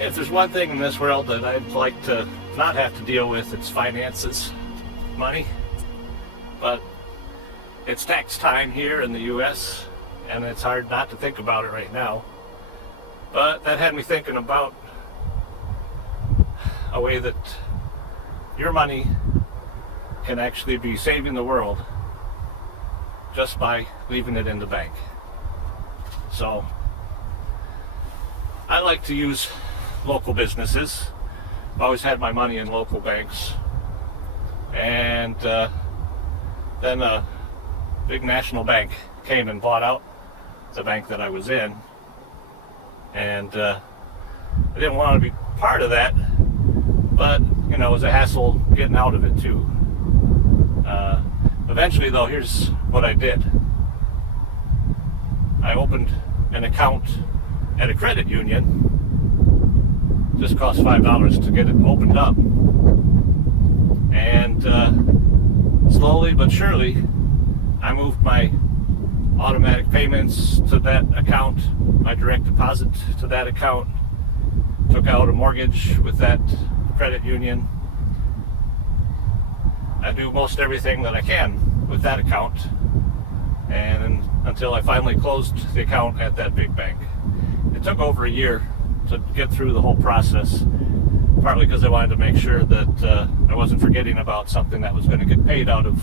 If there's one thing in this world that I'd like to not have to deal with, it's finances, money. But it's tax time here in the US, and it's hard not to think about it right now. But that had me thinking about a way that your money can actually be saving the world just by leaving it in the bank. So I like to use local businesses. I've always had my money in local banks, and then a big national bank came and bought out the bank that I was in, and I didn't want to be part of that, but you know, it was a hassle getting out of it too. Eventually though, here's what I did. I opened an account at a credit union. Just cost $5 to get it opened up, and slowly but surely I moved my automatic payments to that account, my direct deposit to that account, took out a mortgage with that credit union. I do most everything that I can with that account, and until I finally closed the account at that big bank. It took over a year to get through the whole process, partly because I wanted to make sure that I wasn't forgetting about something that was going to get paid out of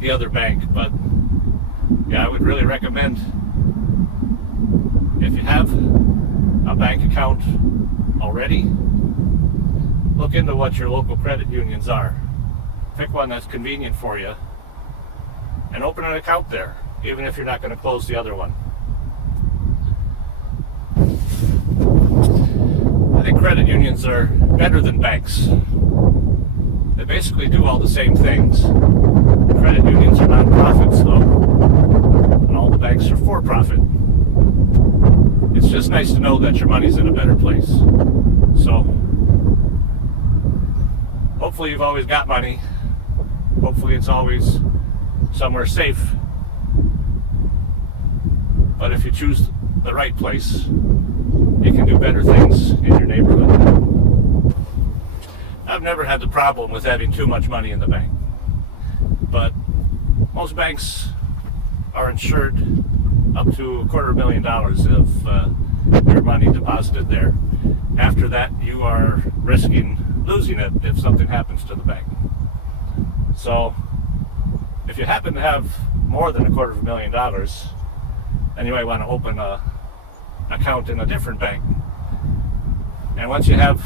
the other bank. But yeah, I would really recommend, if you have a bank account already, look into what your local credit unions are. Pick one that's convenient for you and open an account there, even if you're not going to close the other one. I think credit unions are better than banks. They basically do all the same things. Credit unions are non-profits though, and all the banks are for-profit. It's just nice to know that your money's in a better place. So, hopefully you've always got money. Hopefully it's always somewhere safe. But if you choose the right place, you can do better things in your neighborhood. I've never had the problem with having too much money in the bank, but most banks are insured up to $250,000 of your money deposited there. After that, you are risking losing it if something happens to the bank. So if you happen to have more than $250,000, then you might want to open a account in a different bank. And once you have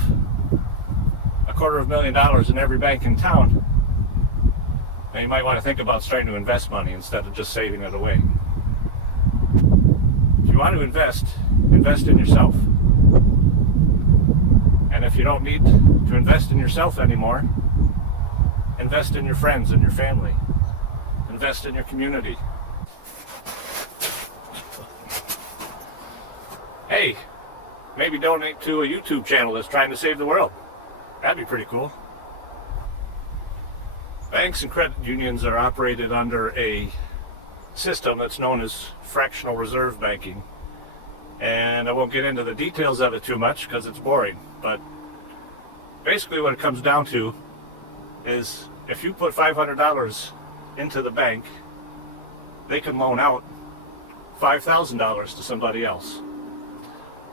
$250,000 in every bank in town, then you might want to think about starting to invest money instead of just saving it away. If you want to invest in yourself. And if you don't need to invest in yourself anymore, invest in your friends and your family. Invest in your community. Hey, maybe donate to a YouTube channel that's trying to save the world. That'd be pretty cool. Banks and credit unions are operated under a system that's known as fractional reserve banking. And I won't get into the details of it too much because it's boring. But basically what it comes down to is if you put $500 into the bank, they can loan out $5,000 to somebody else.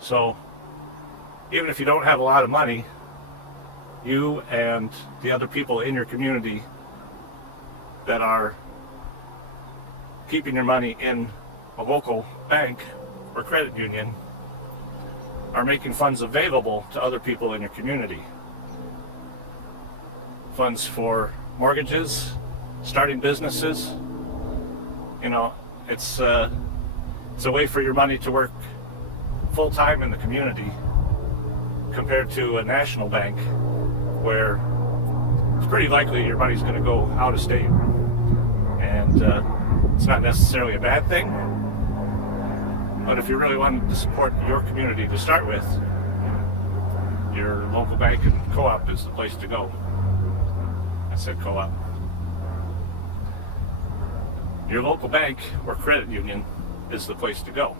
So even if you don't have a lot of money, you and the other people in your community that are keeping your money in a local bank or credit union are making funds available to other people in your community. Funds for mortgages, starting businesses. You know, it's a way for your money to work full-time in the community compared to a national bank where it's pretty likely your money's going to go out of state. And it's not necessarily a bad thing, but if you really wanted to support your community to start with, your local bank and co-op is the place to go. I said co-op. Your local bank or credit union is the place to go.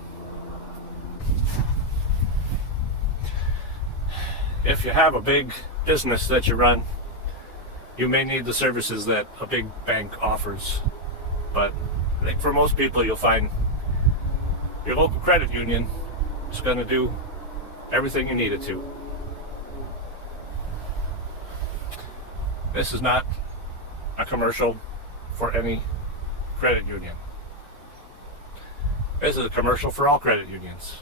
if you have a big business that you run, you may need the services that a big bank offers. But I think for most people, you'll find your local credit union is going to do everything you need it to. This is not a commercial for any credit union. This is a commercial for all credit unions.